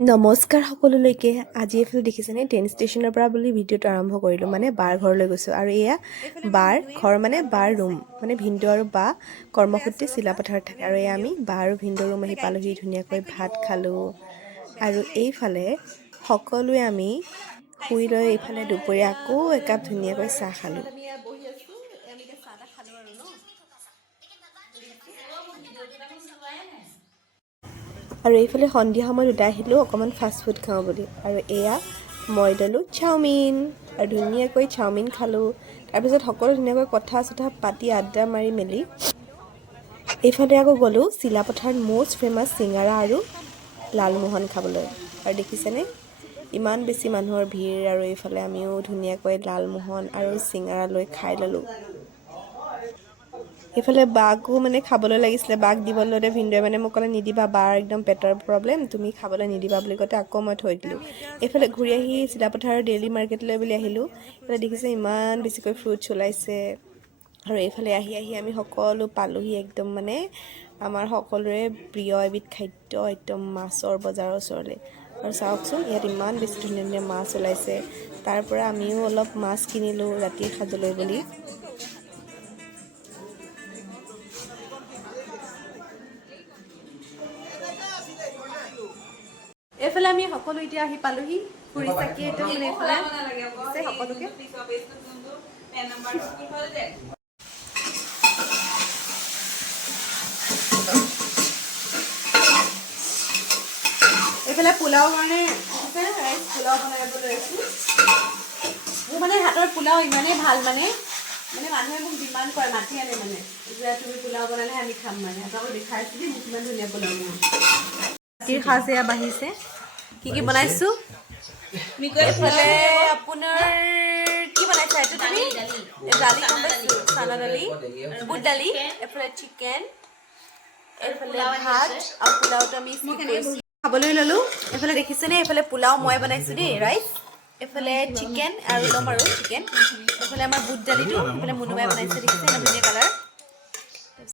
নমস্কাৰ সকলোলৈকে আজি এফালে দেখিছেনে ট্ৰেইন ষ্টেচনৰ পৰা বুলি ভিডিঅ'টো আৰম্ভ কৰিলোঁ মানে বাৰ ঘৰলৈ গৈছোঁ আৰু এয়া বাৰ ঘৰ মানে বাৰ ৰুম মানে ভিন্দু আৰু বা কৰ্মসূত্ৰে চিলাপথাৰত থাকে আৰু এয়া আমি বা আৰু ভিন্দু ৰুম আহি পালোহি ধুনীয়াকৈ ভাত খালোঁ আৰু এইফালে সকলোৱে আমি শুই লৈ এইফালে দুপৰীয়া আকৌ একাপ ধুনীয়াকৈ চাহ খালোঁ আৰু এইফালে সন্ধিয়া সময়ত ওলাই আহিলোঁ অকণমান ফাষ্ট ফুড খাওঁ বুলি আৰু এয়া মই ল'লোঁ চাওমিন আৰু ধুনীয়াকৈ চাওমিন খালোঁ তাৰপিছত সকলো ধুনীয়াকৈ কথা চথা পাতি আড্ডা মাৰি মেলি এইফালে আকৌ গ'লোঁ চিলাপথাৰত মষ্ট ফেমাছ চিঙাৰা আৰু লালমোহন খাবলৈ আৰু দেখিছেনে ইমান বেছি মানুহৰ ভিৰ আৰু এইফালে আমিও ধুনীয়াকৈ লালমোহন আৰু চিঙাৰা লৈ খাই ল'লোঁ এইফালে বাকো মানে খাবলৈ লাগিছিলে বাক দিবলৈ লওঁতে ভিন্দুৱে মানে মোক ক'লে নিদিবা বাৰ একদম পেটৰ প্ৰব্লেম তুমি খাবলৈ নিদিবা বুলি কওঁতে আকৌ মই থৈ দিলোঁ এইফালে ঘূৰি আহি চিলাপথাৰৰ ডেইলি মাৰ্কেটলৈ বুলি আহিলোঁ এইফালে দেখিছে ইমান বেছিকৈ ফ্ৰুটছ ওলাইছে আৰু এইফালে আহি আমি সকলো পালোহি একদম মানে আমাৰ সকলোৰে প্ৰিয় এবিধ খাদ্য একদম মাছৰ বজাৰৰ ওচৰলৈ আৰু চাওকচোন ইয়াত ইমান বেছি ধুনীয়া ধুনীয়া মাছ ওলাইছে তাৰ পৰা আমিও অলপ মাছ কিনিলোঁ ৰাতিৰ সাজলৈ বুলি এইফালে আমি সকলো এতিয়া আহি পালোহি ফুৰি চাকি একদম মানে এইফালে আছে সকলোকে এইফালে পোলাও কাৰণে ৰাইচ পোলাও বনাবলৈ আছোঁ মোৰ মানে হাতৰ পোলাও ইমানেই ভাল মানে মানুহে মোক ডিমাণ্ড কৰে মাতি আনে মানে যে তুমি পোলাও বনালে আমি খাম মানে আপোনালোকক দেখাইছোঁ দেই মোক কিমান ধুনীয়া পোলাও মোৰ ৰাতিৰ সাজ এয়া বাঢ়িছে কি বনাইছোঁ এইফালে আপোনাৰ কি বনাইছা এইটো তুমি দালি গম পাইছোঁ চানা দালি বুট দালি এইফালে চিকেন এইফালে ভাত আৰু পোলাওটো আমি খাবলৈ ল'লোঁ এইফালে দেখিছেনে এইফালে পোলাও মই বনাইছোঁ দেই ৰাইচ এইফালে চিকেন আৰু ল'ম আৰু চিকেন এইফালে আমাৰ বুট দালিটো এইফালে মুনুবাই বনাইছে দেখিছে ইমান ধুনীয়া কালাৰ